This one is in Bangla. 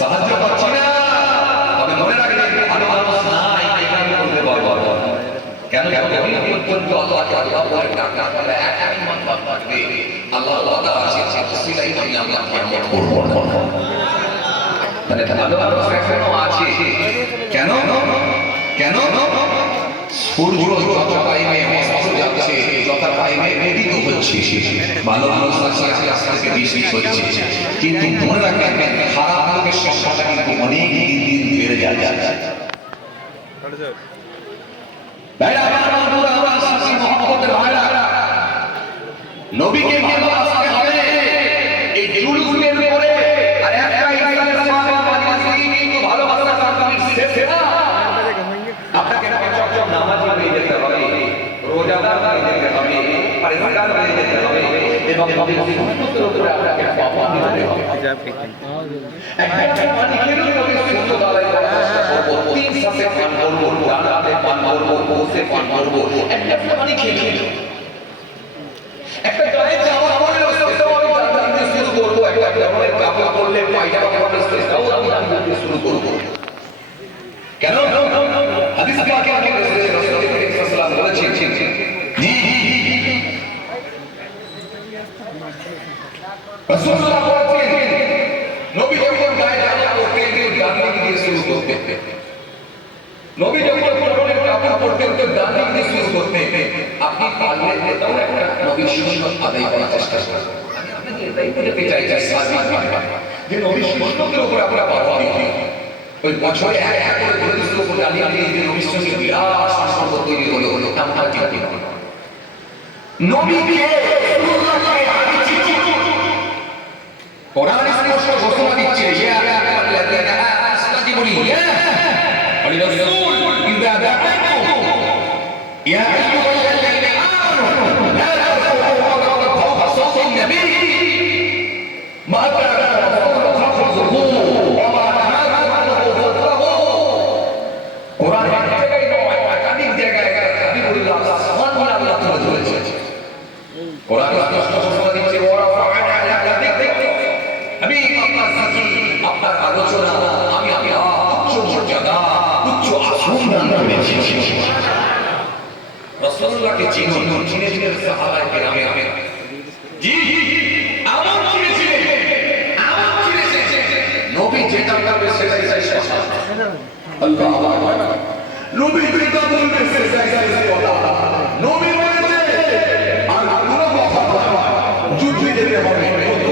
সাহায্য পাচ্ছি না, তবে মনে রাখবেন ভালো মানুষ নাই, এটা আমি বলতে পারবো কেন পর্যন্ত আল্লাহকে আল্লাহ বলে ডাকা তাহলে একই মতলব থাকবে আল্লাহ ওয়াদা আছে সিলাই আমি আল্লাহ কিয়ামত করব মানে ভালো মানুষ এখনো আছে কেন কেন সূর্য যত টাইমে অস্ত যাচ্ছে যত টাইমে উদিত হচ্ছে ভালো মানুষ আছে আস্তে আস্তে বেশি হচ্ছে কিন্তু মনে রাখবেন খারাপ লোকের সংখ্যাটা কিন্তু অনেক দিন দিন বেড়ে যাচ্ছে ভাইরা আমার বন্ধুরা আমরা আসছি মুহাম্মদের ভাইরা নবীকে ভালোবাসতে হবে এই জুলুমের উপরে আর একটা ইসলামের সাহাবা কিন্তু ভালোবাসা তাকবীর শেষে না আপনাকে চকচক নামাজি হয়ে যেতে হবে রোজাদার হয়ে যেতে হবে পরিষ্কার হয়ে যেতে হবে এবং নবীর সুন্নতের উপরে আপনাকে পাবন্দ হতে হবে একটা মালিকের নবীর সুন্নত আদায় করার চেষ্টা করব তিন সাথে পান করব রাতে পান করব বসে পান করব একটা পানি খেয়ে একটা গায়ে যাওয়া পড়লে ওটাও আমি জানতে শুরু করব একটা ধরনের কাপড় পরলে পায়জামা পরলে সেটাও আমি জানতে শুরু করব কেন হাদিস পাকে রাসূল করিম সাল্লাল্লাহু আলাইহি ওয়াসাল্লাম বলেছেন জি রাসূলুল্লাহ বলেছেন নবী যখন গায়ে জামা পরতেন ডান দিক দিয়ে শুরু করতেন নবী যখন পরনের কাপড় পরতেন তো ডান দিক দিয়ে শুরু করতেন আপনি পারলে এটাও একটা নবীর সুন্নাত আদায় করার চেষ্টা করুন আমি আপনাকে এটাই বলতে চাই যে নবীর সুন্নতের উপর আমরা বাধা দিই ওই বছরে এক করে দরিদ্র উপর জ্বালিয়ে দিয়ে নবীর সঙ্গে বিরাট সম্পর্ক তৈরি হলো আমরা ঠিক নবীকে রাসূলুল্লাহকে আমি চিনি কোরআন স্পষ্ট ঘোষণা দিচ্ছে ইয়া আল্লাযীনা আস্তাজিবু লিয়া ওয়া লিরাসূল ইযা দাআকুম ইয়া আইয়ুহাল্লাযীনা আমানু লা তারফা'ু ফাওqa সাওতি an-nabi মা কানা রাসূলুল্লাহ ফাখুযুহু ওয়া মা নাহাকুম ফাত্তাবু কোরআন এক জায়গায় নয় একাধিক জায়গায় হাবিবুল্লাহ সাল্লাল্লাহু আলাইহি ওয়া সাল্লাম তুলে ধরেছে কোরআন স্পষ্ট ঘোষণা দিচ্ছে ওয়া রাফা'না লাকা যিকরাক আমি আপনার সাথে আপনার আলোচনা আমি উচ্চ মর্যাদা উচ্চ আসন দান করেছি রাসূলুল্লাহকে চিনে সাহাবায়ে কেরামে জি আমার চিনেছিলেন নবী যেটা করবে সেটাই কথা আল্লাহু আকবার নবী যেটা বলবে সেটাই কথা নবী বলেছে আর কোনো কথা যুদ্ধে যেতে হবে আগে